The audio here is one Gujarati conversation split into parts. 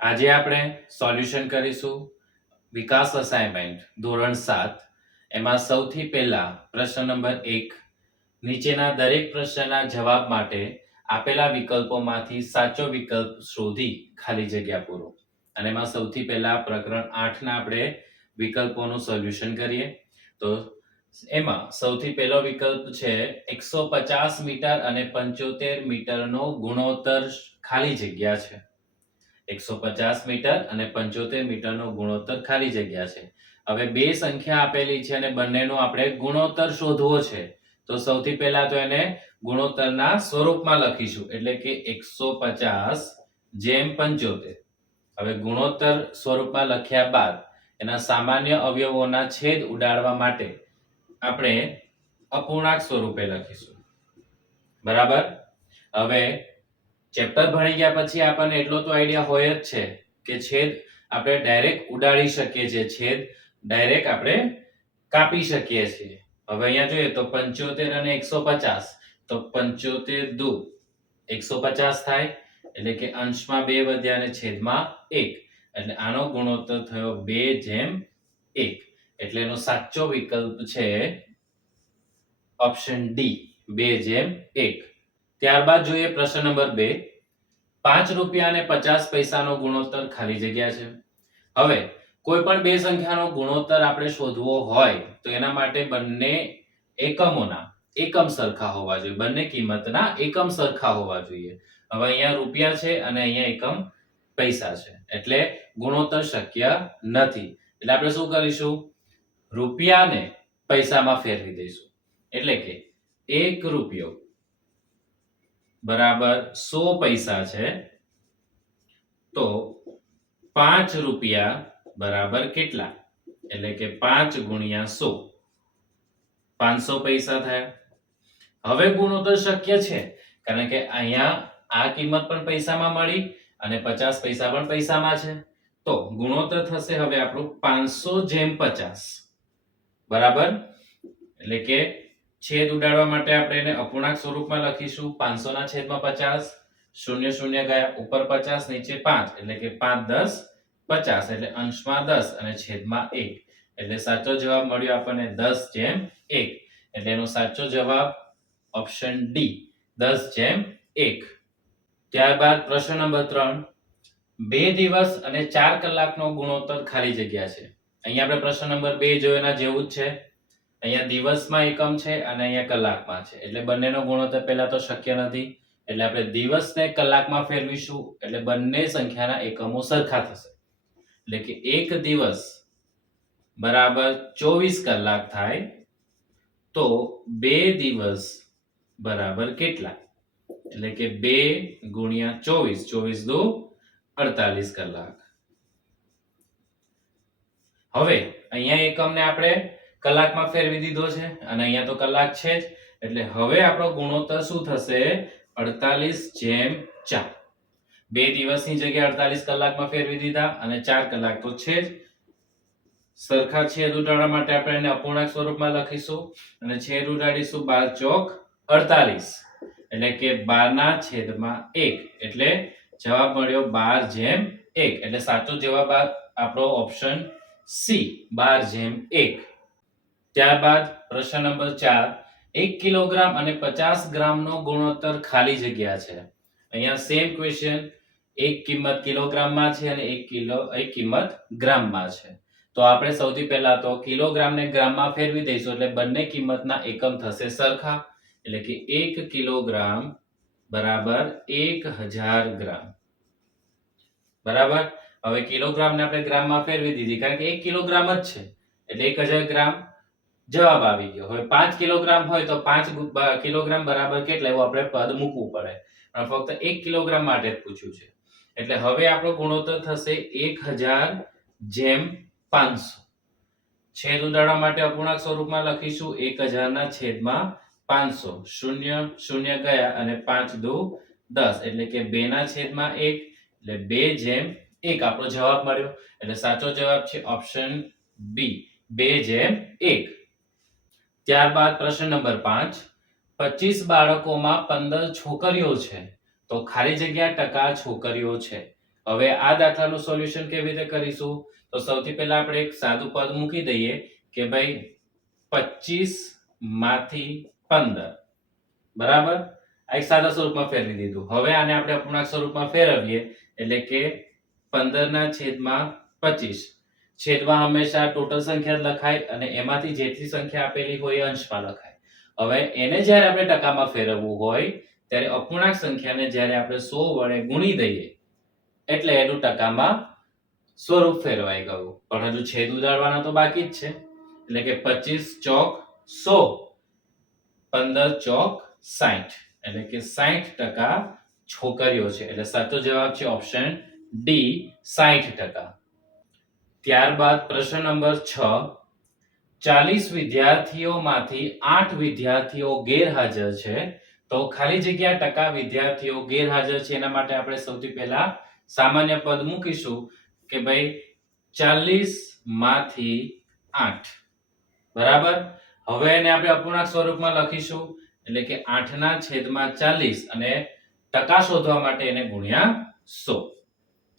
આજે આપણે સોલ્યુશન કરીશું વિકાસ અસાઇનમેન્ટ ધોરણ 7 એમાં સૌથી પહેલા પ્રશ્ન નંબર 1 નીચેના દરેક પ્રશ્નના જવાબ માટે આપેલા વિકલ્પોમાંથી સાચો વિકલ્પ શોધી ખાલી જગ્યા પૂરો અને એમાં સૌથી પહેલા પ્રકરણ 8 ના આપણે વિકલ્પોનું સોલ્યુશન કરીએ તો એમાં સૌથી પહેલો વિકલ્પ છે 150 મીટર અને 75 મીટરનો ગુણોત્તર ખાલી જગ્યા છે 150 મીટર અને 75 મીટરનો ગુણોત્તર ખાલી જગ્યા છે. હવે બે સંખ્યા આપેલી છે અને બંનેનો આપણે ગુણોત્તર શોધવો છે. તો સૌથી પહેલા તો એને ગુણોત્તરના સ્વરૂપમાં લખીશું એટલે કે 150 જેમ 75. હવે ગુણોત્તર સ્વરૂપમાં લખ્યા બાદ એના સામાન્ય અવયવોના છેદ ઉડાડવા માટે આપણે અપૂર્ણાંક સ્વરૂપે લખીશું. બરાબર? હવે ચેપ્ટર ભણી ગયા પછી આપણને એટલો તો આઈડિયા હોય જ છે કે છેદ આપણે ડાયરેક્ટ ઉડાડી શકીએ છીએ, છેદ ડાયરેક્ટ આપણે કાપી શકીએ છીએ. હવે અહીંયા જોઈએ તો 75 અને 150 તો 75 દુ 150 થાય એટલે કે અંશમાં 2 વધ્યા અને છેદમાં 1 એટલે આનો ગુણોત્તર થયો 2:1 એટલે એનો સાચો વિકલ્પ છે ઓપ્શન ડી 2:1. ત્યારબાદ જોઈએ પ્રશ્ન નંબર 2 ₹5 અને 50 પૈસાનો ગુણોત્તર ખાલી જગ્યા છે. હવે કોઈ પણ બે સંખ્યાનો ગુણોત્તર આપણે શોધવો હોય તો એના માટે બંને એકમોના એકમ સરખા હોવા જોઈએ, બંને કિંમતના એકમ સરખા હોવા જોઈએ. હવે અહીંયા રૂપિયા છે અને અહીંયા એકમ પૈસા છે એટલે ગુણોત્તર શક્ય નથી. એટલે આપણે શું કરીશું? રૂપિયાને પૈસામાં ફેરવી દઈશું એટલે કે 1 રૂપિયો બરાબર 100 પૈસા છે તો 5 રૂપિયા બરાબર કેટલા? એટલે કે 5 ગુણ્યા 100 500 પૈસા થયા. હવે ગુણોત્તર શક્ય છે કારણ કે અહીંયા આ કિંમત પણ પૈસામાં મળી અને 50 પૈસા પણ પૈસામાં છે તો ગુણોત્તર થશે હવે આપણું 500:50 બરાબર. એટલે કે છેદ ઉડાડવા માટે આપણે એને અપૂર્ણાંક સ્વરૂપમાં લખીશું 500 ના છેદમાં 50 શૂન્ય શૂન્ય ગયા ઉપર 50 નીચે 5 એટલે કે 5 10 50 એટલે અંશમાં 10 અને છેદમાં 1 એટલે સાચો જવાબ મળ્યો આપણને 10:1 એટલે એનો સાચો જવાબ ઓપ્શન ડી 10:1. ત્યારબાદ પ્રશ્ન નંબર 3 2 દિવસ અને 4 કલાકનો ગુણોત્તર ખાલી જગ્યા છે. અહીંયા આપણે પ્રશ્ન નંબર 2 જોયો એના જેવું જ છે. અહીંયા દિવસમાં એકમ છે અને અહીંયા કલાકમાં છે એટલે બંનેનો ગુણોત્તર પહેલા તો શક્ય નથી એટલે આપણે દિવસને કલાકમાં ફેરવીશું એટલે બંને સંખ્યાના એકમો સરખા થશે એટલે કે 1 દિવસ બરાબર 24 કલાક થાય તો 2 દિવસ બરાબર કેટલા? એટલે કે 2 ગુણ્યા 24 24 દુ 48 કલાક. હવે અહીંયા એકમને આપણે કલાકમાં ફેરવી દીધો છે અને અહીંયા તો કલાક છે જ એટલે હવે આપણો ગુણોત્તર શું થશે? 48:4. 2 દિવસની જગ્યાએ 48 કલાકમાં ફેરવી દીધા અને 4 કલાક તો છે જ. સરખા છેદ ઉડાડવા માટે આપણે એને અપૂર્ણાંક સ્વરૂપમાં લખીશું અને છેદ ઉડાડીશું 12 ચોક 48 એટલે કે 12/1 એટલે જવાબ મળ્યો 12:1 એટલે સાચો જવાબ આપણો ઓપ્શન સી 12:1. ત્યારબાદ પ્રશ્ન નંબર 4 1 કિલોગ્રામ અને 50 ગ્રામનો ગુણોત્તર ખાલી જગ્યા છે. અહીંયા સેમ ક્વેશ્ચન, એક કિંમત કિલોગ્રામમાં છે અને એક કિંમત ગ્રામમાં છે. તો આપણે સૌથી પહેલા તો કિલોગ્રામને ગ્રામમાં ફેરવી દઈશું એટલે બંને કિંમતના એકમ થશે સરખા એટલે કે 1 કિલોગ્રામ બરાબર 1000 ગ્રામ બરાબર. હવે કિલોગ્રામને આપણે ગ્રામમાં ફેરવી દીધી કારણ કે 1 કિલોગ્રામ જ છે એટલે 1000 ગ્રામ જવાબ આવી ગયો. હવે 5 કિલોગ્રામ હોય તો 5 કિલોગ્રામ બરાબર કેટલા એવું આપણે પદ મૂકવું પડે પણ ફક્ત 1 કિલોગ્રામ માટે જ પૂછ્યું છે એટલે હવે આપણો ગુણોત્તર થશે 1000:500. છેદ ઉડાડવા માટે અપૂર્ણાંક સ્વરૂપમાં લખીશું 1000 ના છેદમાં 500 શૂન્ય શૂન્ય ગયા અને 5 દુ 10 એટલે કે 2 ના છેદમાં 1 એટલે 2:1 આપણો જવાબ મળ્યો એટલે સાચો જવાબ છે ઓપ્શન બી 2:1. ત્યારબાદ પ્રશ્ન નંબર 5 25 બાળકોમાં 15 છોકરીઓ છે તો ખાલી જગ્યા ટકા છોકરીઓ છે. હવે આ દાખલાનું સોલ્યુશન કેવી રીતે કરીશું? તો સૌથી પહેલા આપણે એક સાદું પદ મૂકી દઈએ કે ભાઈ 25 માંથી 15, બરાબર? આ એક સાદા સ્વરૂપમાં ફેરવી દીધું. હવે આને આપણે અપૂર્ણાંક સ્વરૂપમાં ફેરવીએ એટલે કે 15/25. છેદમાં હંમેશા ટોટલ સંખ્યા જ લખાય અને એમાંથી જેટલી સંખ્યા આપેલી હોય એ અંશમાં લખાય. હવે એને જ્યારે આપણે ટકામાં ફેરવવું હોય ત્યારે અપૂર્ણાંક સંખ્યાને જ્યારે આપણે 100 વડે ગુણી દઈએ એટલે એનું ટકામાં સ્વરૂપ ફેરવાઈ ગયું. પણ હજુ છેદ ઉડાડવાના તો બાકી જ છે. એટલે કે 25 ચોક 100, 15 ચોક 60, એટલે કે 60% છોકરીઓ છે. એટલે સાચો જવાબ છે ઓપ્શન ડી, 60%. ત્યારબાદ પ્રશ્ન નંબર 6, 40 વિદ્યાર્થીઓમાંથી 8 વિદ્યાર્થીઓ ગેરહાજર છે, તો ખાલી જગ્યા ટકા વિદ્યાર્થીઓ ગેરહાજર છે એના માટે આપણે સૌથી પહેલા સામાન્ય પદ મૂકીશું કે ભાઈ 40 માંથી 8, બરાબર? હવે એને આપણે અપૂર્ણાંક સ્વરૂપમાં લખીશું એટલે કે 8/40 અને ટકા શોધવા માટે એને ગુણ્યા 100.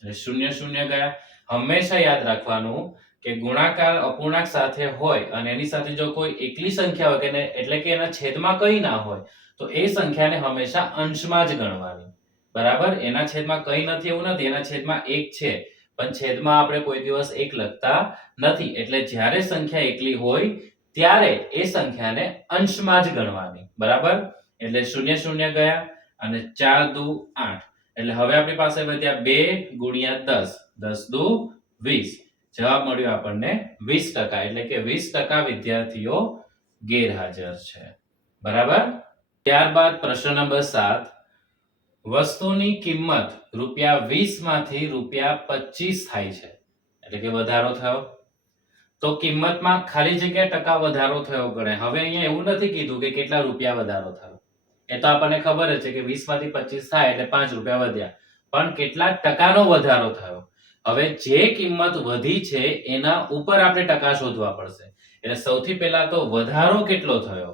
એટલે 0 0 ગયા. હંમેશા યાદ રાખવાનું કે ગુણાકાર અપૂર્ણાંક સાથે હોય અને એની સાથે જો કોઈ એકલી સંખ્યા હોય કે એટલે કે એના છેદમાં કંઈ ના હોય તો એ સંખ્યાને હંમેશા અંશમાં જ ગણવાની, બરાબર? એના છેદમાં કંઈ નથી એવું નથી, એના છેદમાં 1 છે પણ છેદમાં આપણે કોઈ દિવસ 1 લખતા નથી. એટલે જ્યારે સંખ્યા એકલી હોય ત્યારે એ સંખ્યાને અંશમાં જ ગણવાની, બરાબર? એટલે 0 0 ગયા અને 4 દુ 8. એટલે હવે આપણી પાસે વધ્યા 2 ગુણ્યા 10, 10 દુ 20. જવાબ મળ્યો આપણને 20%. એટલે કે 20% વિદ્યાર્થીઓ ગેરહાજર છે, બરાબર? ત્યારબાદ પ્રશ્ન નંબર 7, વસ્તુની કિંમત ₹20 માંથી ₹25 થાય છે, એટલે કે વધારો થયો. તો કિંમતમાં ખાલી જગ્યા ટકા વધારો થયો ગણાય. હવે અહીંયા એવું નથી કીધું કે કેટલા રૂપિયા વધારો થયો. એ તો આપણને ખબર જ છે કે 20 માંથી 25 થાય એટલે 5 રૂપિયા વધ્યા. પણ કેટલા ટકાનો વધારો થયો? હવે જે કિંમત વધી છે એના ઉપર આપણે ટકા શોધવા પડશે. એટલે સૌથી પહેલા તો વધારો કેટલો થયો?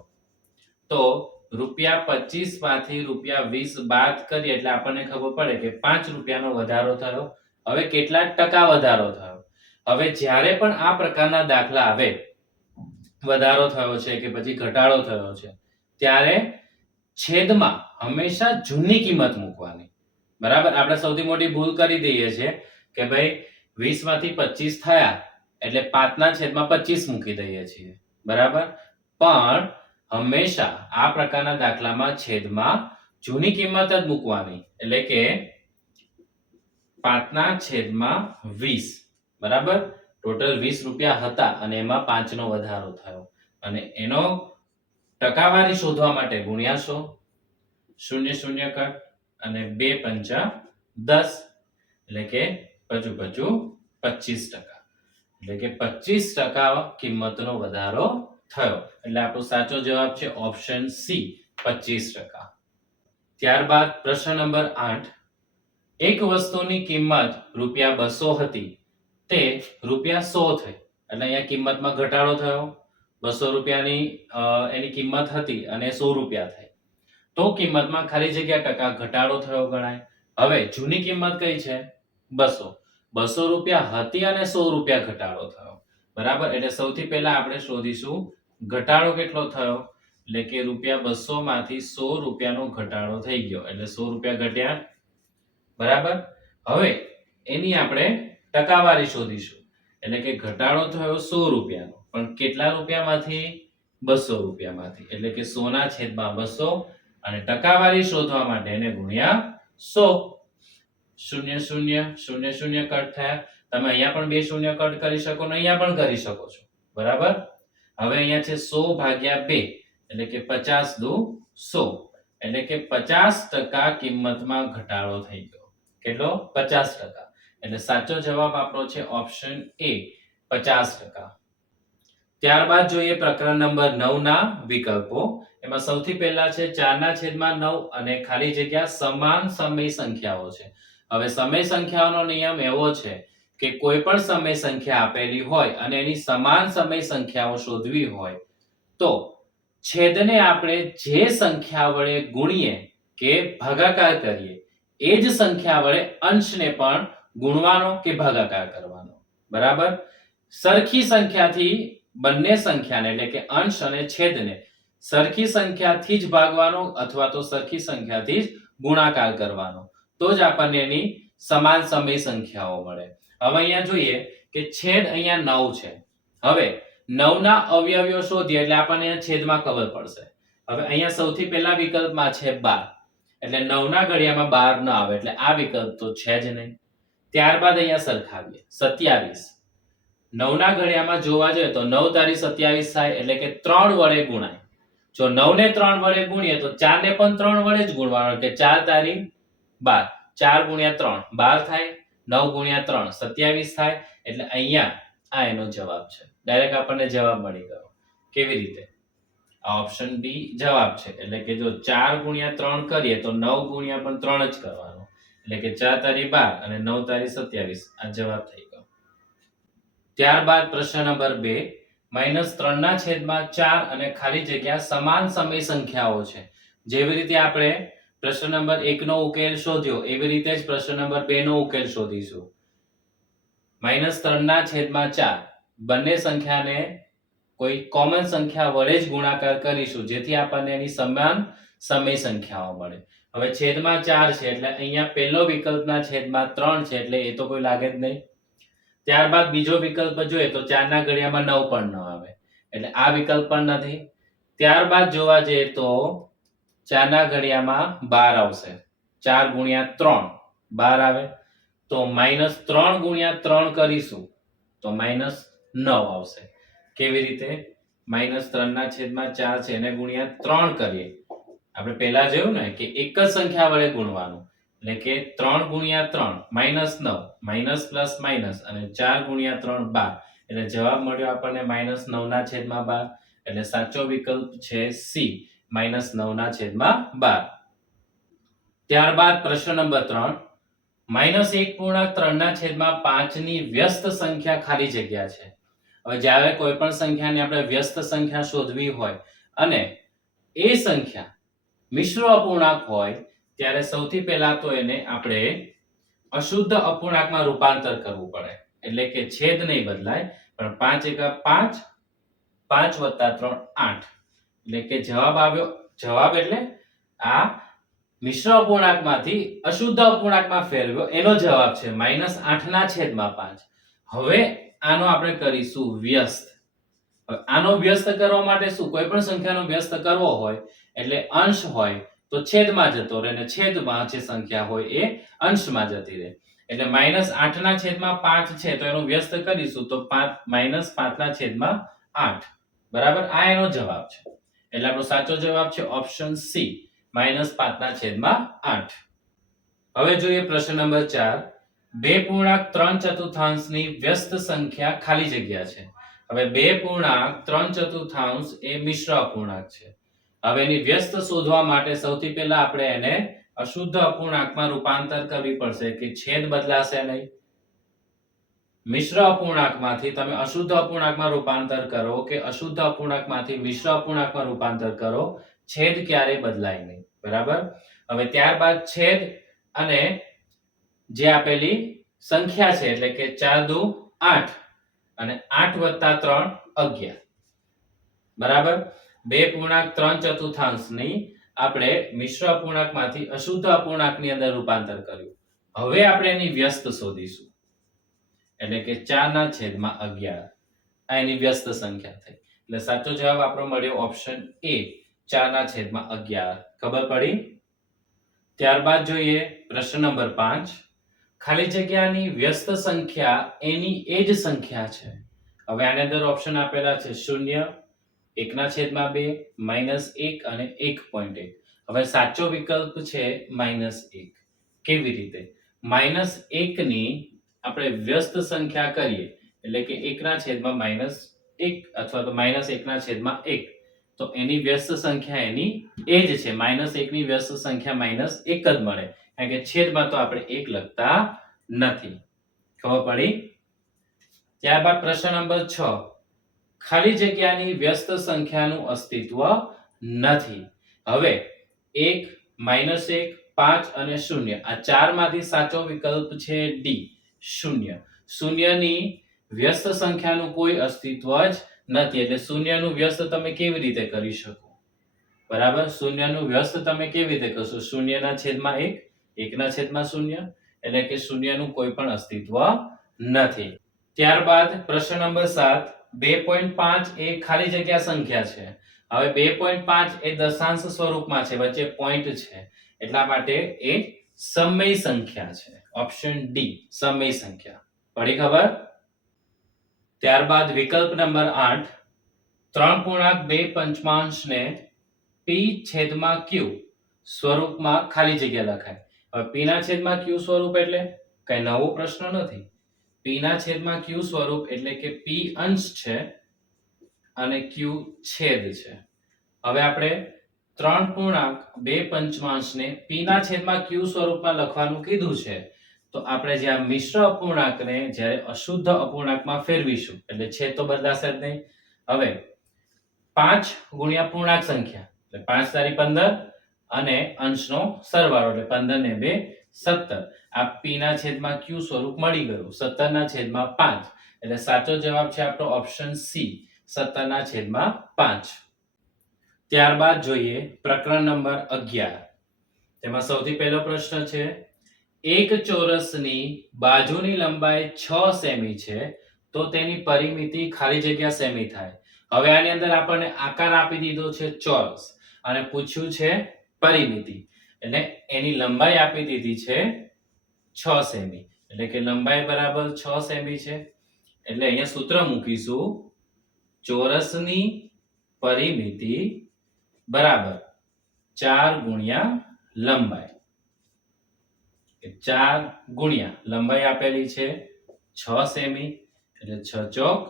તો ₹25 માંથી ₹20 બાદ કરીએ એટલે આપણને ખબર પડે કે 5 રૂપિયાનો વધારો થયો. હવે કેટલા ટકા વધારો થયો? હવે જ્યારે પણ આ પ્રકારના દાખલા આવે, વધારો થયો છે કે પછી ઘટાડો થયો છે, ત્યારે છેદમાં હંમેશા જૂની કિંમત મૂકવાની, બરાબર? આપણે સૌથી મોટી ભૂલ કરી દઈએ છીએ કે ભાઈ 20 માંથી 25 થયા એટલે 5/25 મૂકી દઈએ છીએ, બરાબર? પણ હંમેશા આ પ્રકારના દાખલામાં છેદમાં જૂની કિંમત જ મૂકવાની. એટલે કે 5/20, બરાબર? ટોટલ 20 રૂપિયા હતા અને એમાં 5 નો વધારો થયો અને એનો ટકાવારી શોધવા માટે ગુણ્યા 100, 0 0 કર અને 2 પંચા 10, એટલે કે પચું 25%. એટલે કે 25% કિંમતનો વધારો થયો. એટલે આપણો સાચો જવાબ છે ઓપ્શન સી, 25%. ત્યારબાદ પ્રશ્ન નંબર 8, એક વસ્તુની કિંમત ₹200 હતી તે ₹100 થઈ. એટલે અહીંયા કિંમતમાં ઘટાડો થયો. 200 રૂપિયાની એની કિંમત હતી અને 100 રૂપિયા થઈ. તો કિંમતમાં ખાલી જગ્યા ટકા ઘટાડો થયો ગણાય. હવે જૂની કિંમત કઈ છે? 200. 200 રૂપિયા હતી અને 100 રૂપિયા ઘટાડો થયો, બરાબર? એટલે સૌથી પહેલા આપણે શોધીશું ઘટાડો કેટલો થયો. એટલે કે ₹200 માંથી 100 રૂપિયાનો ઘટાડો થઈ ગયો. એટલે 100 રૂપિયા ઘટ્યા, બરાબર? હવે એની આપણે ટકાવારી શોધીશું. એટલે કે ઘટાડો થયો 100 રૂપિયાનો, પણ કેટલા રૂપિયામાંથી? 200 રૂપિયામાંથી. એટલે કે 100 ના છેદમાં 200 અને ટકાવારી શોધવા માટે એને ગુણ્યા 100. 0 0 0 0 કટ થયા. તમે અહીંયા પણ 2 શૂન્ય કટ કરી શકો ને અહીંયા પણ કરી શકો છો, બરાબર? હવે અહીંયા છે 100 ભાગ્યા 2 એટલે કે 50 દુ 100. એટલે કે 50% કિંમતમાં ઘટાડો થઈ ગયો. કેટલો? 50%. એટલે સાચો જવાબ આપણો છે ઓપ્શન એ, 50%. ત્યારબાદ જોઈએ પ્રકરણ નંબર 9 ના વિકલ્પો. એમાં સૌથી પહેલા છે 4/9 અને ખાલી જગ્યા સમાન સમય સંખ્યાઓ છે. હવે સમય સંખ્યાઓનો નિયમ એવો છે કે કોઈ પણ સમય સંખ્યા આપેલી હોય અને એની સમાન સમય સંખ્યાઓ શોધવી હોય તો છેદને આપણે જે સંખ્યા વડે ગુણીએ કે ભાગાકાર કરીએ એ જ સંખ્યા વડે અંશને પણ ગુણવાનો કે ભાગાકાર કરવાનો. બરાબર. સરખી સંખ્યાથી બંને સંખ્યાને એટલે કે અંશ અને છેદને સરખી સંખ્યાથી જ ભાગવાનો અથવા તો સરખી સંખ્યાથી જ ગુણાકાર કરવાનો, તો જ આપણને એની સમાન સમય સંખ્યાઓ મળે. હવે અહીંયા જોઈએ કે છેદ અહીંયા 9 છે. હવે 9 ના અવયવીઓ શોધીએ એટલે આપણને અહીંયા છેદમાં ખબર પડશે. હવે અહીંયા સૌથી પહેલા વિકલ્પમાં છે 12, એટલે 9 ના ઘડિયામાં 12 ન આવે એટલે આ વિકલ્પ તો છે જ નહીં. ત્યારબાદ અહીંયા સરખાવીએ 27. 9 ના ઘડિયામાં જોવા જોઈએ તો 9 તારી 27 થાય એટલે કે 3 વડે ગુણાય. જો 9 ને 3 વડે ગુણીએ તો 4 ને પણ 3 વડે જ ગુણવાનો એટલે 4 તારી 12. 4 ગુણ્યા 3 12 થાય, 9 ગુણ્યા 3 27 થાય, એટલે અહીંયા આ એનો જવાબ છે. ડાયરેક્ટ આપણને જવાબ મળી ગયો. કેવી રીતે? આ ઓપ્શન બી જવાબ છે. એટલે કે જો 4 ગુણ્યા 3 કરીએ તો 9 ગુણ્યા પણ 3 જ કરવાનો, એટલે કે 4 તારી 12 અને 9 તારી 27. આ જવાબ થઈ ગયો. ત્યારબાદ પ્રશ્ન નંબર 2, -3 ના છેદમાં 4 અને ખાલી જગ્યા સમાન સમય સંખ્યાઓ છે. જેવી રીતે આપણે પ્રશ્ન નંબર 1 નો ઉકેલ શોધ્યો એવી રીતે જ પ્રશ્ન નંબર 2 નો ઉકેલ શોધીશું. -3 ના છેદમાં 4 બંને સંખ્યાને કોઈ કોમન સંખ્યા વડે જ ગુણાકાર કરીશું, જેથી આપણને એની સમાન સમય સંખ્યાઓ મળે. હવે છેદમાં 4 છે એટલે અહીંયા પહેલો વિકલ્પના છેદમાં 3 છે એટલે એ તો કોઈ લાગે જ નહીં. ત્યારબાદ બીજો વિકલ્પ જોઈએ તો 4 ના ઘડિયામાં 9 પણ ન આવે એટલે આ વિકલ્પ પણ નથી. ત્યારબાદ જોવા જઈએ તો 4 ના ઘડિયામાં 12 આવશે. 4 ગુણ્યા 3 12 આવે, તો -3 ગુણ્યા 3 કરીશું તો -9 આવશે. કેવી રીતે? -3 ના છેદમાં 4 છે એને ગુણ્યા 3 કરીએ. આપણે પહેલા જોયું ને કે એક જ સંખ્યા વડે ગુણવાનું, એટલે કે 3 ગુણ્યા 3 -9 માઇનસ પ્લસ માઇનસ અને 4 ગુણ્યા 3 12, એટલે જવાબ મળ્યો આપણને -9 ના છેદમાં 12. એટલે સાચો વિકલ્પ છે સી, -9 ના છેદમાં 12. ત્યારબાદ પ્રશ્ન નંબર 3, -1.3 ના છેદમાં 5 ની વ્યસ્ત સંખ્યા ખાલી જગ્યા છે. હવે જ્યારે કોઈ પણ સંખ્યાને આપણે વ્યસ્ત સંખ્યા શોધવી હોય અને એ સંખ્યા મિશ્ર અપૂર્ણાંક હોય ત્યારે સૌથી પહેલા તો એને આપણે અશુદ્ધ અપૂર્ણાંકમાં રૂપાંતર કરવું પડે. એટલે કે છેદ નહીં બદલાય પણ 5 × 5 5 + 3 8, એટલે કે જવાબ એટલે આ મિશ્ર અપૂર્ણાંકમાંથી અશુદ્ધ અપૂર્ણાંકમાં ફેરવ્યો એનો જવાબ છે -8 ના છેદમાં 5. હવે આનો આપણે કરીશું વ્યસ્ત. આનો વ્યસ્ત કરવા માટે શું, કોઈ પણ સંખ્યાનો વ્યસ્ત કરવો હોય એટલે અંશ હોય તો છેદમાં જતો રહે અને છેદમાં જે સંખ્યા હોય એ અંશમાં જતી રહે. એટલે -8 ના છેદમાં 5 છે તો એનો વ્યસ્ત કરીશું તો -5 ના છેદમાં 8. બરાબર, આ એનો જવાબ છે. એટલે આપણો સાચો જવાબ છે ઓપ્શન સી, -5 ના છેદમાં 8. હવે જોઈએ પ્રશ્ન નંબર 4, 2.3 ની વ્યસ્ત સંખ્યા ખાલી જગ્યા છે. હવે 2.3 એ મિશ્ર અપૂર્ણાંક છે. હવે એની વ્યસ્ત શોધવા માટે સૌથી પહેલા આપણે એને અશુદ્ધ અપૂર્ણાંકમાં રૂપાંતર કરવી પડશે કે છેદ બદલાશે નહીં. મિશ્ર અપૂર્ણાંકમાંથી તમે અશુદ્ધ અપૂર્ણાંકમાં રૂપાંતર કરો કે અશુદ્ધ અપૂર્ણાંકમાંથી મિશ્ર અપૂર્ણાંકમાં રૂપાંતર કરો, છેદ ક્યારેય બદલાય નહીં. બરાબર. હવે ત્યારબાદ છેદ અને જે આપેલી સંખ્યા છે એટલે કે 4 દુ 8 અને 8 + 3 11. બરાબર. 2.3 ની આપણે મિશ્ર અપૂર્ણાંકમાંથી અશુદ્ધ અપૂર્ણાંકની અંદર રૂપાંતર કર્યું. હવે આપણે એની વ્યસ્ત શોધીશું, એટલે કે 4 ના છેદમાં 11. આ એની વ્યસ્ત સંખ્યા થઈ. એટલે સાચો જવાબ આપણો મળ્યો ઓપ્શન એ, 4 ના છેદમાં 11. ખબર પડી? ત્યારબાદ જોઈએ પ્રશ્ન નંબર 5, ખાલી જગ્યાની વ્યસ્ત સંખ્યા એની એ જ સંખ્યા છે. હવે આની અંદર ઓપ્શન આપેલા છે 0, 1/2, -1 અને 1.1. હવે સાચો વિકલ્પ છે -1. કેવી રીતે? -1 ની આપણે વ્યસ્ત સંખ્યા કરીએ એટલે કે 1/-1 અથવા તો -1/1, તો એની વ્યસ્ત સંખ્યા એની એ જ છે. -1 ની વ્યસ્ત સંખ્યા -1 જ મળે, કારણ કે છેદમાં તો આપણે 1 લખતા નથી. ખબર પડી? ત્યારબાદ પ્રશ્ન નંબર 6, ખાલી જગ્યાની વ્યસ્ત સંખ્યાનું અસ્તિત્વ નથી. હવે 1, -1, 5 અને 0 આ ચારમાંથી સાચો વિકલ્પ છે ડી, શૂન્ય. શૂન્યની વ્યસ્ત સંખ્યાનું કોઈ અસ્તિત્વ જ નથી, એટલે શૂન્યનું વ્યસ્ત તમે કેવી રીતે કરી શકો? બરાબર, શૂન્યનું વ્યસ્ત તમે કેવી રીતે કરશો? શૂન્યના છેદમાં એક, એકના છેદમાં શૂન્ય, એટલે કે શૂન્યનું કોઈ પણ અસ્તિત્વ નથી. ત્યારબાદ પ્રશ્ન નંબર 7, 2.5 એ ખાલી જગ્યા સંખ્યા છે. હવે 2.5 એ દશાંશ સ્વરૂપમાં છે, વચ્ચે પોઈન્ટ છે, એટલા માટે એ સમય સંખ્યા છે. ઓપ્શન ડી, સમય સંખ્યા. પડી ખબર? ત્યારબાદ વિકલ્પ નંબર 8, 3.2 પંચમાંશને p છેદમાં q સ્વરૂપમાં ખાલી જગ્યા લખાય. હવે p ના છેદમાં q સ્વરૂપ એટલે કઈ નવો પ્રશ્ન નથી. p ના છેદમાં q સ્વરૂપ એટલે કે p અંશ છે અને q છેદ છે. હવે આપણે 3.2 પંચમાંશને p ના છેદમાં q સ્વરૂપમાં લખવાનું કીધું છે, તો આપણે જ્યાં મિશ્ર અપૂર્ણાંકને જ્યારે અશુદ્ધ અપૂર્ણાંકમાં ફેરવીશું, એટલે છેદ તો બદલાશે જ નહીં. હવે 5 ગુણ્યા પૂર્ણાંક સંખ્યા એટલે 5 તારી 15 અને અંશનો સરવાળો એટલે 15 ને 2 17. આ p ના છેદમાં q સ્વરૂપ મળી ગયું. 17 ના છેદમાં 5 એટલે સાચો જવાબ છે આપણો ઓપ્શન સી, 17 ના છેદમાં 5. ત્યારબાદ જોઈએ પ્રકરણ નંબર 11. તેમાં સૌથી પહેલો પ્રશ્ન છે, એક ચોરસની બાજુની લંબાઈ 6 સેમી છે, તો તેની પરિમિતિ ખાલી જગ્યા સેમી થાય. હવે આની અંદર આપણને આકાર આપી દીધો છે ચોરસ અને પૂછ્યું છે પરિમિતિ, એટલે એની લંબાઈ આપી દીધી છે 6 સેમી, એટલે કે લંબાઈ બરાબર 6 સેમી છે. એટલે અહીંયા સૂત્ર મૂકીશું, ચોરસની પરિમિતિ બરાબર 4 ગુણ્યા લંબાઈ. 4 ગુણ્યા લંબાઈ આપેલી છે 6 સેમી, એટલે 6 ચોક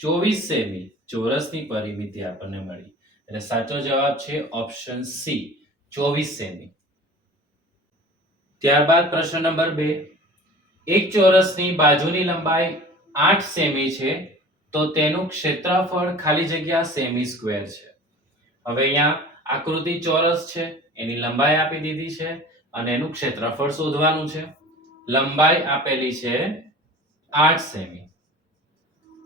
24 સેમી ચોરસની પરિમિતિ આપણને મળી. એટલે સાચો જવાબ છે ઓપ્શન સી, 24 સેમી. ત્યારબાદ પ્રશ્ન નંબર 2, એક ચોરસની બાજુની લંબાઈ 8 સેમી છે, તો તેનું ક્ષેત્રફળ ખાલી જગ્યા સેમી સ્ક્વેર છે. હવે અહીંયા આકૃતિ ચોરસ છે, એની લંબાઈ આપી દીધી છે અને એનું ક્ષેત્રફળ શોધવાનું છે. લંબાઈ આપેલી છે 8 સેમી.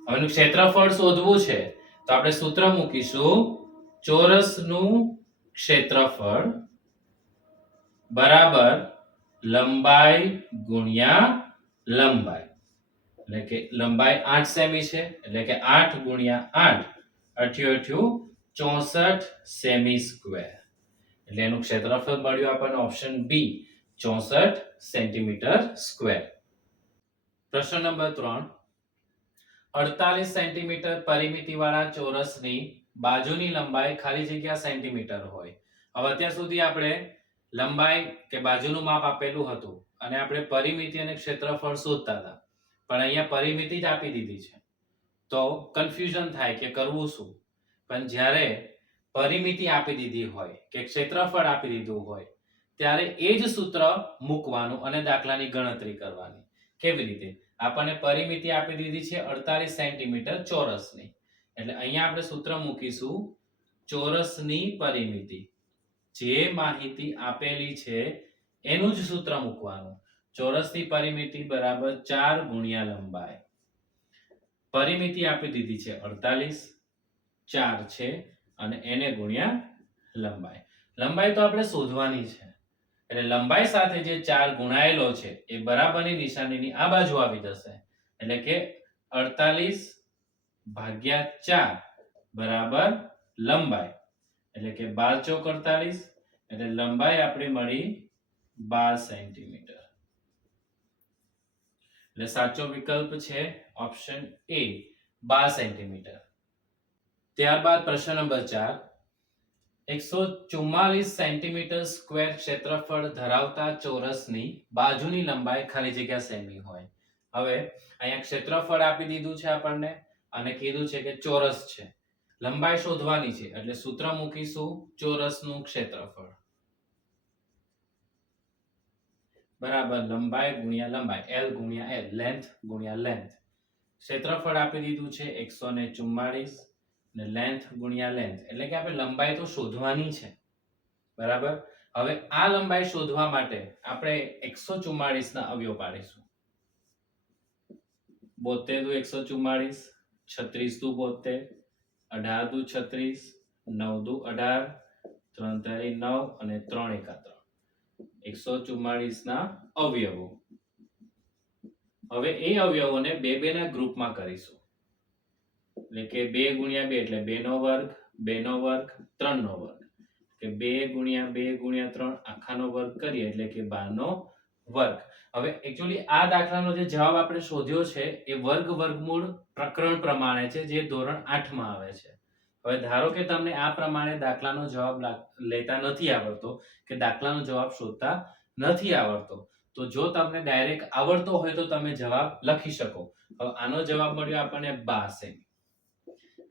હવે એનું ક્ષેત્રફળ શોધવું છે, તો આપણે સૂત્ર મૂકીશું, ચોરસનું ક્ષેત્રફળ બરાબર લંબાઈ ગુણ્યા લંબાઈ. એટલે કે લંબાઈ 8 સેમી છે, એટલે કે 8 ગુણ્યા 8, 8 64 સેમી સ્ક્વેર. એટલે એનું ક્ષેત્રફળ મળ્યું આપણને ઓપ્શન બી, 64 સેન્ટીમીટર સ્ક્વેર. પ્રશ્ન નંબર 3, 48 સેન્ટીમીટર પરિમિતિવાળા ચોરસની બાજુની લંબાઈ ખાલી જગ્યા સેન્ટીમીટર હોય. હવે અત્યાર સુધી આપણે લંબાઈ કે બાજુનું માપ આપેલું હતું અને આપણે પરિમિતિ અને ક્ષેત્રફળ શોધતા હતા, પણ અહીંયા પરિમિતિ જ આપી દીધી છે, તો કન્ફ્યુઝન થાય કે કરવું શું. પણ જ્યારે પરિમિતિ આપી દીધી હોય કે ક્ષેત્રફળ આપી દીધું હોય, ત્યારે એ જ સૂત્ર મૂકવાનું અને દાખલાની ગણતરી કરવાની. કેવી રીતે? આપણને પરિમિતિ આપી દીધી છે 48 સેન્ટીમીટર ચોરસની, એટલે અહીંયા આપણે સૂત્ર મૂકીશું, ચોરસની પરિમિતિ. જે માહિતી આપેલી છે એનું જ સૂત્ર મૂકવાનું. ચોરસની પરિમિતિ બરાબર 4 ગુણ્યા લંબાઈ. પરિમિતિ આપી દીધી છે 48, 4 છે અને એને ગુણ્યા લંબાઈ. લંબાઈ તો આપણે શોધવાની છે, એટલે લંબાઈ સાથે જે 4 ગુણાયેલો છે એ બરાબરની નિશાનીની આ બાજુ આવી જશે, એટલે કે 48 ભાગ્યા 4 બરાબર લંબાઈ, એટલે કે 12 ચોક 48, એટલે લંબાઈ આપણી મળી 12 સેન્ટીમીટર. એટલે સાચો વિકલ્પ છે ઓપ્શન એ, 12 સેન્ટીમીટર. ત્યારબાદ પ્રશ્ન નંબર 4, 144 સેન્ટીમીટર સ્ક્વેર ક્ષેત્રફળ ધરાવતા ચોરસની બાજુની લંબાઈ ખાલી જગ્યા સેમી હોય. હવે અહીંયા ક્ષેત્રફળ આપી દીધું છે આપણને અને કીધું છે કે ચોરસ છે, લંબાઈ શોધવાની છે, એટલે સૂત્ર મૂકીશું, ચોરસનું ક્ષેત્રફળ બરાબર લંબાઈ ગુણ્યા લંબાઈ, L ગુણ્યા L, લેન્થ ગુણ્યા લેન્થ. ક્ષેત્રફળ આપી દીધું છે 144 ને લેન્થ ગુણ્યા લેન્થ, એટલે કે આપણે લંબાઈ તો શોધવાની છે. બરાબર. હવે આ લંબાઈ શોધવા માટે આપણે 144 ના અવયવ પાડીશું. 72 દુ 144, 36 દુ 72, 18 દુ 36, 9 દુ 18, 3 તારી 9 અને 3 એકા 3. 144 ના અવયવો. હવે એ અવયવોને બે બેના ગ્રુપમાં કરીશું. એટલે કે 2 ગુણ્યા 2 એટલે 2 નો વર્ગ, 2 નો વર્ગ, 3 નો વર્ગ. કે 2 ગુણ્યા 2 ગુણ્યા 3 આખાનો વર્ગ કરીએ એટલે કે 12 નો વર્ગ. હવે એકચ્યુઅલી આ દાખલાનો જે જવાબ આપણે શોધ્યો છે એ વર્ગ વર્ગમૂળ પ્રકરણ પ્રમાણે છે, જે ધોરણ 8 માં આવે છે. હવે ધારો કે તમને આ પ્રમાણે દાખલાનો જવાબ લેતા નથી આવડતો કે દાખલાનો જવાબ શોધતા નથી આવડતો, તો જો તમને ડાયરેક્ટ આવડતો હોય તો તમે જવાબ લખી શકો. હવે આનો જવાબ મળ્યો આપણને 12 સેમી.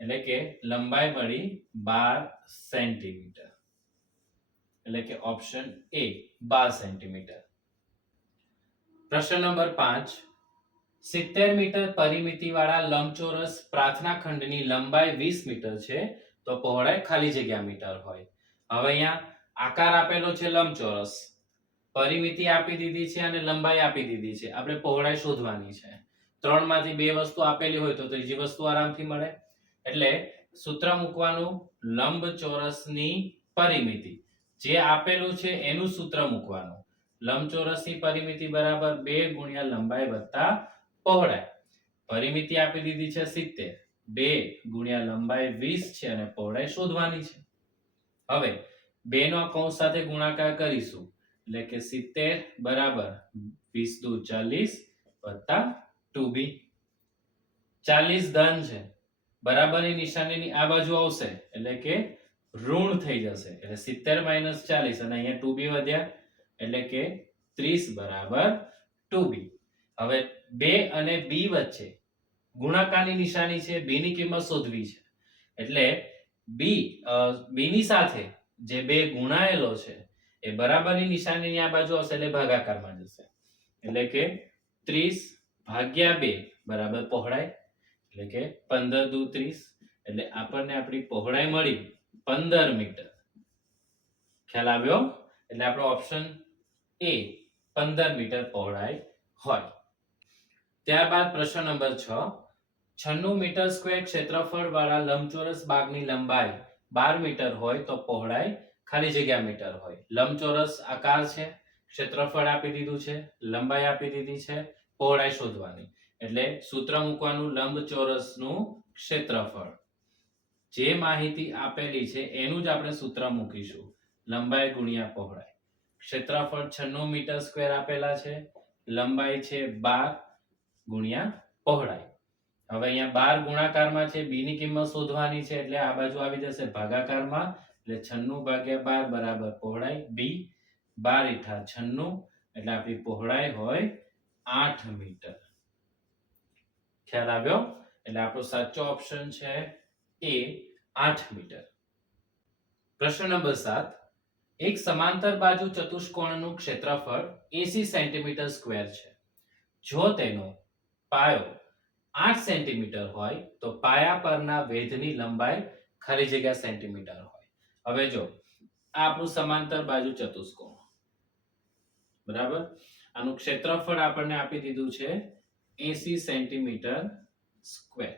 એટલે કે લંબાઈ મળી 12 સેન્ટીમીટર. એટલે કે ઓપ્શન એ 12 સેન્ટીમીટર. પ્રશ્ન નંબર 5. 70 મીટર પરિમિતિવાળા લંબચોરસ પ્રાર્થના ખંડની લંબાઈ 20 મીટર છે તો પહોળાઈ ખાલી જગ્યા મીટર હોય. હવે અહીંયા આકાર આપેલો છે લંબચોરસ, પરિમિતિ આપી દીધી છે અને લંબાઈ આપી દીધી છે. આપણે પહોળાઈ શોધવાની છે. ત્રણમાંથી બે વસ્તુ આપેલી હોય તો ત્રીજી વસ્તુ આરામથી મળે. એટલે સૂત્ર મૂકવાનું, લંબચોરસની પરિમિતિ જે આપેલું છે એનું સૂત્ર મૂકવાનું. લંબચોરસની પરિમિતિ બરાબર 2 ગુણ્યા લંબાઈ વત્તા પહોળાઈ. પરિમિતિ આપી દીધી છે 70, 2 ગુણ્યા લંબાઈ 20 છે અને પહોળાઈ શોધવાની છે. હવે 2 નો કૌંસ સાથે ગુણાકાર કરીશું એટલે કે 70 બરાબર 20 દુ 40 વત્તા 2b. 40 ધન છે, બરાબરની નિશાનીની આ બાજુ આવશે એટલે કે ઋણ થઈ જશે. એટલે 70 માઈનસ 40 અને અહીંયા 2b વધ્યા એટલે કે 30 બરાબર 2b. હવે 2 અને b વચ્ચે ગુણાકારની નિશાની છે, b ની કિંમત શોધવી છે. એટલે b ની સાથે જે 2 ગુણાયેલો છે એ બરાબરની નિશાનીની આ બાજુ આવશે એટલે ભાગાકારમાં જશે. એટલે કે 30 ભાગ્યા 2 બરાબર પહોળાઈ. એટલે કે 15 દુ 30. એટલે આપણને આપણી પહોળાઈ મળી 15 મીટર. ખ્યાલ આવ્યો? એટલે આપણો ઓપ્શન એ 15 મીટર પહોળાઈ હોય. ત્યારબાદ પ્રશ્ન નંબર 6. 96 મીટર સ્ક્વેર ક્ષેત્રફળ વાળા લંબચોરસ બાગની લંબાઈ 12 મીટર હોય તો પહોળાઈ ખાલી જગ્યા મીટર હોય. લંબચોરસ આકાર છે, ક્ષેત્રફળ આપી દીધું છે, લંબાઈ આપી દીધી છે, પહોળાઈ શોધવાની. એટલે સૂત્ર મૂકવાનું, લંબચોરસનું ક્ષેત્રફળ. જે માહિતી આપેલી છે એનું જ આપણે સૂત્ર મૂકીશું, લંબાઈ ગુણ્યા પહોળાઈ. ક્ષેત્રફળ 96 મીટર સ્ક્વેર આપેલા છે, લંબાઈ છે 12 ગુણ્યા પહોળાઈ. હવે અહીંયા 12 ગુણાકારમાં છે, b ની કિંમત શોધવાની છે એટલે આ બાજુ આવી જશે ભાગાકારમાં. એટલે 96 ભાગ્યા 12 બરાબર પહોળાઈ b. 12 * 96 એટલે આપણી પહોળાઈ હોય 8 મીટર. ખ્યાલ આવ્યો? એટલે આપણો સાચો ઓપ્શન છે એ 8 મીટર. પ્રશ્ન નંબર 7. એક સમાંતર બાજુ ચતુષ્કોણનું ક્ષેત્રફળ 80 સેન્ટીમીટર સ્ક્વેર છે. જો તેનો પાયો 8 સેન્ટીમીટર હોય તો પાયા પરના વેધની લંબાઈ ખાલી જગ્યા સેન્ટીમીટર હોય. હવે જો આ આપણું સમાંતર બાજુ ચતુષ્કોણ, બરાબર, આનું ક્ષેત્રફળ આપણને આપી દીધું છે 80 સેન્ટીમીટર સ્ક્વેર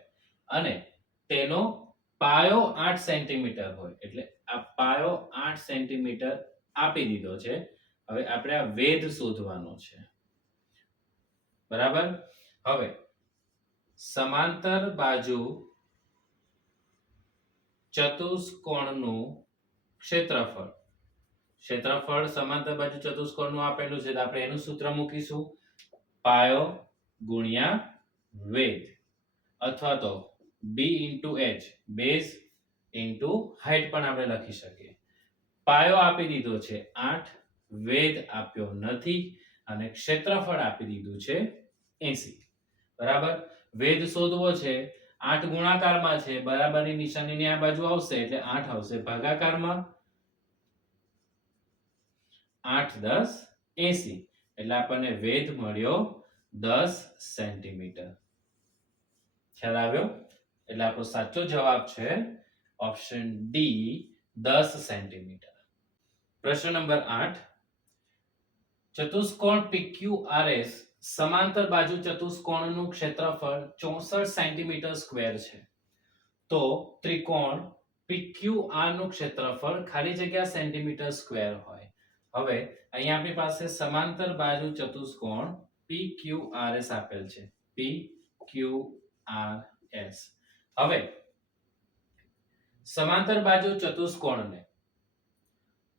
અને તેનો પાયો 8 સેન્ટીમીટર હોય. એટલે આ પાયો 8 સેન્ટીમીટર આપી દીધો છે. હવે આપણે આ વેધ શોધવાનો છે, બરાબર. હવે સમાંતર બાજુ ચતુષ્કોણનું ક્ષેત્રફળ, સમાંતર બાજુ ચતુષ્કોણનું આપેલું છે તો આપણે એનું સૂત્ર મૂકીશું, પાયો ગુણ્યા વેધ અથવા તો b * h, base into height પણ આપણે લખી શકીએ. પાયો આપી દીધો છે 8, વેધ આપ્યો નથી અને ક્ષેત્રફળ આપી દીધું છે 80, બરાબર. વેધ શોધવો છે, 8 ગુણાકારમાં છે, બરાબરની નિશાનીની આ બાજુ આવશે એટલે 8 આવશે ભાગાકારમાં. 8 * 10 = 80 એટલે આપણને વેધ મળ્યો 10 સેન્ટીમીટર. ખ્યાલ આવ્યો? એટલે આપણો સાચો જવાબ છે ઓપ્શન ડી 10 સેન્ટીમીટર. પ્રશ્ન નંબર 8. ચતુષ્કોણ PQRS સમાંતર બાજુ ચતુષ્કોણનું ક્ષેત્રફળ 64 સેન્ટીમીટર સ્ક્વેર છે, તો ત્રિકોણ PQR નું ક્ષેત્રફળ ખાલી જગ્યા સેન્ટીમીટર સ્ક્વેર હોય. હવે અહીંયા આપણી પાસે સમાંતર બાજુ ચતુષ્કોણ PQRS આપેલ છે, PQRS. હવે સમાંતર બાજુ ચતુષ્કોણને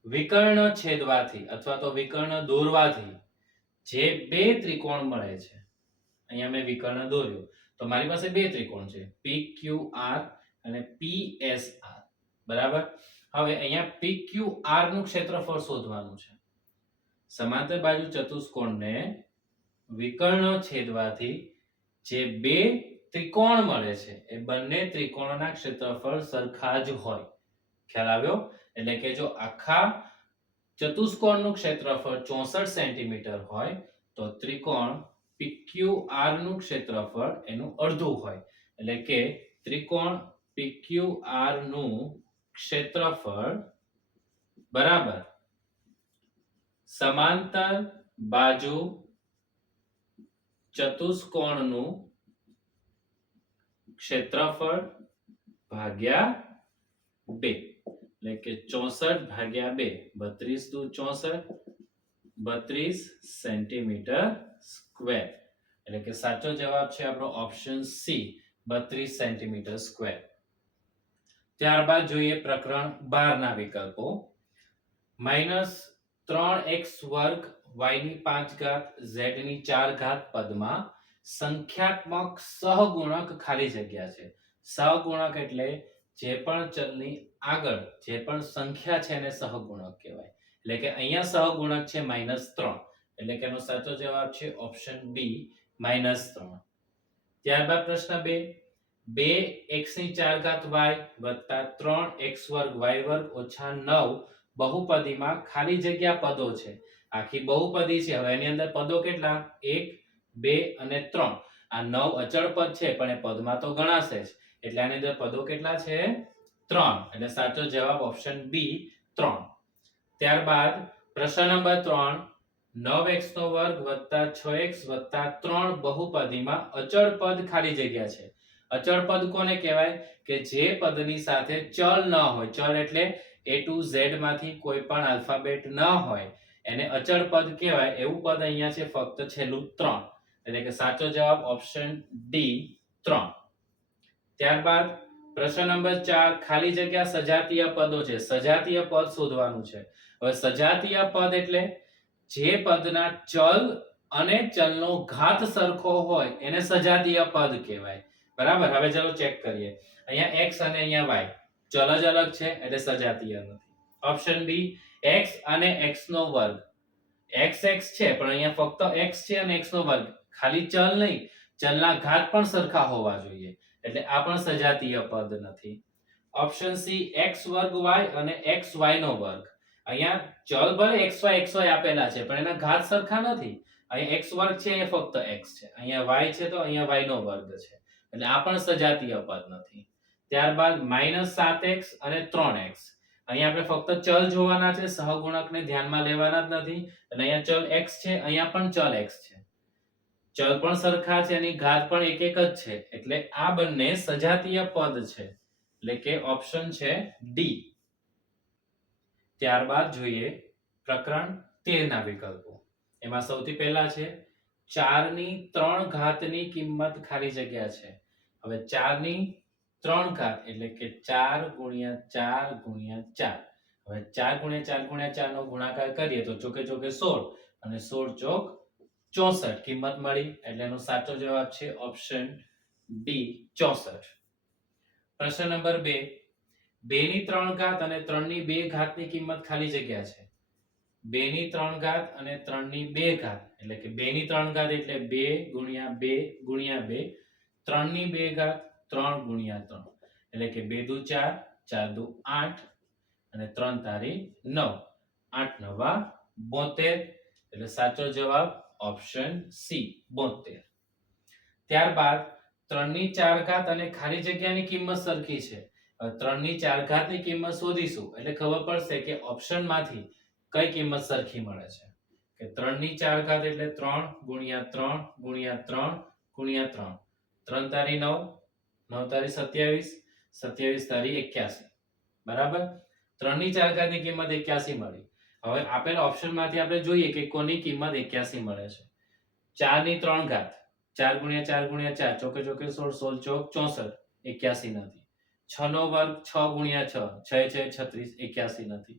વિકર્ણ છેદવાથી અથવા તો વિકર્ણ દોરવાથી જે બે ત્રિકોણ મળે છે, અહીંયા મેં વિકર્ણ દોર્યો તો મારી પાસે બે ત્રિકોણ છે, PQR અને PSR, બરાબર. હવે અહીંયા PQR નું ક્ષેત્રફળ શોધવાનું છે. સમાંતર બાજુ ચતુષ્કોણને વિકર્ણ છેદવાથી જે બે ત્રિકોણ મળે છે એ બંને ત્રિકોણના ક્ષેત્રફળ સરખા જ હોય. ખ્યાલ આવ્યો? એટલે કે જો આખા ચતુષ્કોણનું ક્ષેત્રફળ 64 સેન્ટીમીટર હોય તો ત્રિકોણ PQR નું ક્ષેત્રફળ એનું અડધું હોય. એટલે કે ત્રિકોણ PQR નું ક્ષેત્રફળ બરાબર સમાંતર બાજુ ચતુષ્કોણનું ક્ષેત્રફળ ભાગ્યા 2, એટલે કે 64 ભાગ્યા 2, 32 દુ 64, 32 સેન્ટીમીટર સ્ક્વેર. એટલે કે સાચો જવાબ છે આપણો ઓપ્શન સી, 32 સેન્ટીમીટર સ્ક્વેર. ત્યારબાદ જોઈએ પ્રકરણ 12 ના વિકલ્પો. -3x વર્ગ y ની 5 ઘાત z ની 4 ઘાત પદમાં સંખ્યાત્મક સહગુણક ખાલી જગ્યા છે. સહગુણક એટલે જે પણ ચલની આગળ જે પણ સંખ્યા છે એને સહગુણક કહેવાય. એટલે કે અહીંયા સહગુણક છે -3, એટલે કે એનો સાચો જવાબ છે ઓપ્શન બી, -3. ત્યારબાદ પ્રશ્ન 2, 2x ની 4 ઘાત y વત્તા 3x વર્ગ y વર્ગ ઓછા 9 બહુપદીમાં ખાલી જગ્યા પદો છે. આખી બહુપદી છે. હવે એની અંદર પદો કેટલા? 1, 2 અને 3. આ 9 અચળ પદ છે પણ એ પદમાં તો ગણાશે જ, એટલે આની અંદર પદો કેટલા છે? 3. એટલે સાચો જવાબ ઓપ્શન બી, 3. ત્યારબાદ પ્રશ્ન નંબર 3, 9x નો વર્ગ વત્તા 6x વત્તા 3 બહુપદીમાં અચળ પદ ખાલી જગ્યા છે. અચળ પદ કોને કહેવાય? કે જે પદની સાથે ચલ ન હોય. ચલ એટલે a to z માંથી કોઈ પણ આલ્ફાબેટ ન હોય એને અચળ પદ કહેવાય. એવું પદ અહીંયા છે ફક્ત છેલ્લું 3, એટલે કે સાચો જવાબ ઓપ્શન ડી, 3. ત્યારબાદ પ્રશ્ન નંબર 4, ખાલી જગ્યા સજાતીય પદો છે. સજાતીય પદ શોધવાનું છે. હવે સજાતીય પદ એટલે જે પદના ચલ અને ચલનો ઘાત સરખો હોય એને સજાતીય પદ કહેવાય. બરાબર. હવે ચાલો ચેક કરીએ. અહીંયા x અને અહીંયા y ચલ જ અલગ છે એટલે સજાતીય નથી. ઓપ્શન બી, x અને x નો વર્ગ. x છે પણ અહીંયા ફક્ત x છે અને x નો વર્ગ, ખાલી ચલ નહીં, ચલના ઘાત પણ સરખા હોવા જોઈએ, એટલે આ પણ સજાતીય પદ નથી. ઓપ્શન સી, x વર્ગ y અને xy નો વર્ગ. અહીંયા ચલ ભલે xy આપેલા છે પણ એના ઘાત સરખા નથી. અહીંયા x વર્ગ છે, એ ફક્ત x છે. અહીંયા y છે તો અહીંયા y નો વર્ગ છે, એટલે આ પણ સજાતીય પદ નથી. ત્યારબાદ -7x અને 3x. અહીંયા આપણે ફક્ત ચલ જોવાના છે, સહગુણકને ધ્યાનમાં લેવાના જ નથી. એટલે અહીંયા ચલ x છે, અહીંયા પણ ચલ x છે. ચલ પણ સરખા છે, એની ઘાત પણ એક જ છે, એટલે આ બંને સજાતીય પદ છે, એટલે કે ઓપ્શન છે ડી. ત્યારબાદ જોઈએ પ્રકરણ 13 ના વિકલ્પો. એમાં સૌથી પહેલા છે 4 ની 3 ઘાતની કિંમત ખાલી જગ્યા છે. હવે 4 ની 3 ઘાત એટલે કે 4 ગુણ્યા 4 ગુણ્યા 4. હવે 4 ગુણ્યા 4 ગુણ્યા 4 નો ગુણાકાર કરીએ તો ચોકે ચોકે 16 અને 16 ચોક 64 કિંમત મળી, એટલે એનો સાચો જવાબ છે ઓપ્શન ડી, 64. પ્રશ્ન નંબર 2, 2 ની 3 ઘાત અને 3 ની 2 ઘાતની કિંમત ખાલી જગ્યા છે. 2 ની 3 ઘાત અને 3 ની 2 ઘાત એટલે કે 2 ની 3 ઘાત એટલે 2 ગુણ્યા 2 ગુણ્યા 2, 3 ની 2 ઘાત 3 ગુણ્યા 3 એટલે કે 2 દુ 4, 4 દુ 8 અને 3 તારી 9, 8 નવા 72, એટલે સાચો જવાબ ઓપ્શન સી, 72. ત્યારબાદ 3 ની 4 ઘાત અને ખાલી જગ્યાની કિંમત સરખી છે. 3 ની 4 ઘાતની કિંમત શોધીશું એટલે ખબર પડશે કે ઓપ્શનમાંથી કઈ કિંમત સરખી મળે છે. કે 3 ની 4 ઘાત એટલે 3 ગુણ્યા 3 ગુણ્યા 3 ગુણ્યા 3. 3 તારી 9, 9 તારી 27, 27 તારી 81. બરાબર? 3 ની 4 ઘાતની કિંમત 81 મળી. હવે આપેલ ઓપ્શનમાંથી આપણે જોઈએ કે કોની કિંમત 81 મળે છે. 4 ની 3 ઘાત, 4 ગુણ્યા 4 ગુણ્યા 4, ચોકે ચોકે 16, 16 ચોક 64, 81 નથી. 6 નો વર્ગ 6 ગુણ્યા 6, 6 6 36, 81 નથી.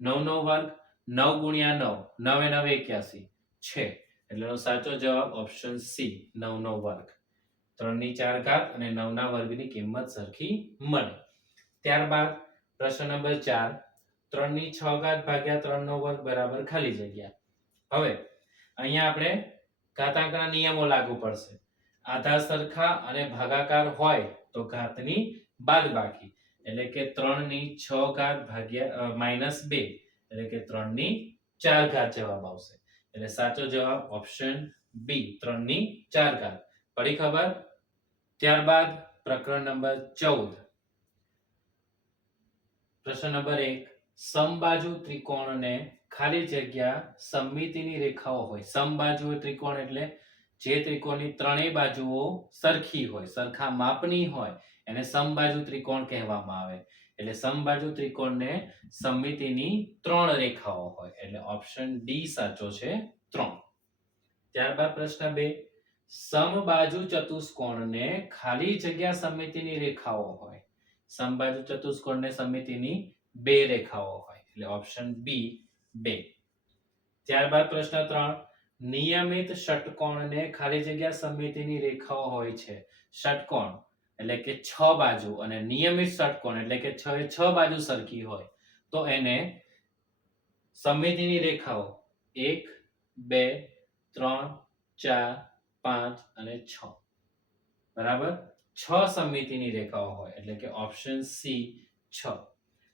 9 નો વર્ગ 9 ગુણ્યા 9, 9 9 81 છે. એટલે એનો સાચો જવાબ ઓપ્શન સી 9 નો વર્ગ. 3 ની 4 ઘાત અને 9 ના વર્ગની કિંમત સરખી મળે. ત્યારબાદ પ્રશ્ન નંબર 4, 3 ની 6 ઘાત ભાગ્યા 3 નો વર્ગ બરાબર ખાલી જગ્યા. હવે અહીંયા આપણે ઘાતાંકના નિયમો લાગુ પડશે. આધા સરખા અને ભાગાકાર હોય તો ઘાતની બાદબાકી, એટલે કે 3 ની 6 ઘાત ભાગ્યા -2, એટલે કે 3 ની 4 ઘાત જવાબ આવશે. એટલે સાચો જવાબ ઓપ્શન બી 3 ની 4 ઘાત. પડી ખબર? ત્યારબાદ પ્રકરણ નંબર 14. પ્રશ્ન નંબર 1, સમબાજુ ત્રિકોણને ખાલી જગ્યા સમમિતિની રેખાઓ હોય. સમબાજુ ત્રિકોણ એટલે જે ત્રિકોણની ત્રણેય બાજુઓ સરખી હોય, સરખા માપની હોય, એને સમબાજુ ત્રિકોણ કહેવામાં આવે. એટલે સમબાજુ ત્રિકોણને સમમિતિની 3 રેખાઓ હોય. એટલે ઓપ્શન ડી સાચો છે, 3. ત્યારબાદ પ્રશ્ન 2, સમબાજુ ચતુષ્કોણને ખાલી જગ્યા સમમિતિની રેખાઓ હોય. સમબાજુ ચતુષ્કોણને સમમિતિની 2 રેખાઓ હોય. એટલે ઓપ્શન બી 2. ત્યારબાદ પ્રશ્ન 3, નિયમિત ષટકોણને ખાલી જગ્યા સમમિતિની રેખાઓ હોય છે. ષટકોણ એટલે કે 6 બાજુ અને નિયમિત ષટકોણ એટલે કે 6 એ 6 બાજુ સરખી હોય તો એને સમમિતિની રેખાઓ 1 2 3 4 5 અને 6. બરાબર? 6 સમમિતિની રેખાઓ હોય. એટલે કે ઓપ્શન સી 6.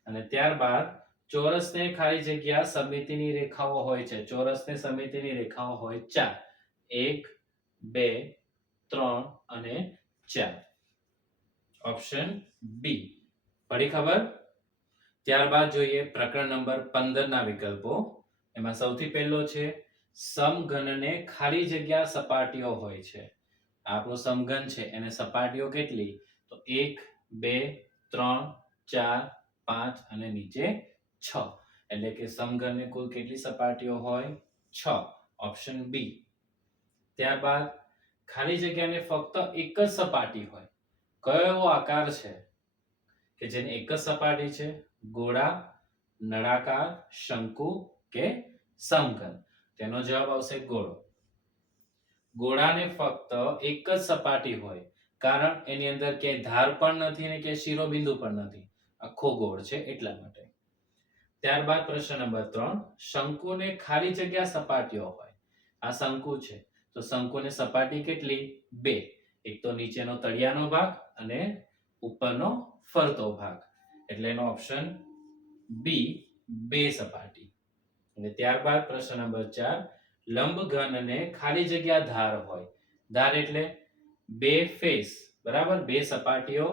અને ત્યારબાદ ચોરસને ખાલી જગ્યા સમમિતિની રેખાઓ હોય છે. ચોરસને સમમિતિની રેખાઓ હોય 4. 1 2 3 અને 4. Option B. પડી ખબર? ત્યારબાદ જોઈએ પ્રકરણ નંબર 15 ના વિકલ્પો. એમાં સૌથી પહેલો છે સમઘનને ખાલી જગ્યા સપાટીઓ હોય છે. આપણો સમઘન છે એને સપાટીઓ કેટલી? તો 1 2 3 4 5 અને નીચે 6. એટલે કે સમઘનને કુલ કેટલી સપાટીઓ હોય? 6. Option B. ત્યારબાદ ખાલી જગ્યાને ફક્ત એક જ સપાટી હોય. કયો એવો આકાર છે કે જેને એક જ સપાટી છે? ગોળા, નળાકાર, શંકુ કે સમઘન? તેનો જવાબ આવશે ગોળો. ગોળાને ફક્ત એક જ સપાટી હોય, કારણ એની અંદર ક્યાંય ધાર પણ નથી અને ક્યાંય શિરોબિંદુ પણ નથી. આખો ગોળ છે એટલા માટે. ત્યારબાદ પ્રશ્ન નંબર 3, શંકુને ખાલી જગ્યા સપાટીઓ હોય. આ શંકુ છે તો શંકુને સપાટી કેટલી? 2. એક તો નીચેનો તળિયાનો ભાગ અને ઉપરનો ફરતો ભાગ. એટલે એનો ઓપ્શન બી 2 સપાટી. અને ત્યારબાદ પ્રશ્ન નંબર 4, લંબઘનને ખાલી જગ્યા ધાર હોય. ધાર એટલે 2 ફેસ, બરાબર? 2 સપાટીઓ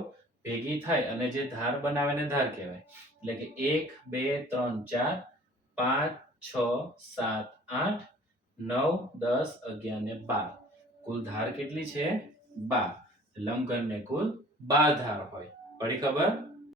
ભેગી થાય અને જે ધાર બનાવે એને ધાર કહેવાય. એટલે કે 1 2 3 4 5 6 7 8 9 10 11 ને 12. કુલ ધાર કેટલી છે? 12. લંબઘનને કુલ 12 ધાર હોય. પડી ખબર?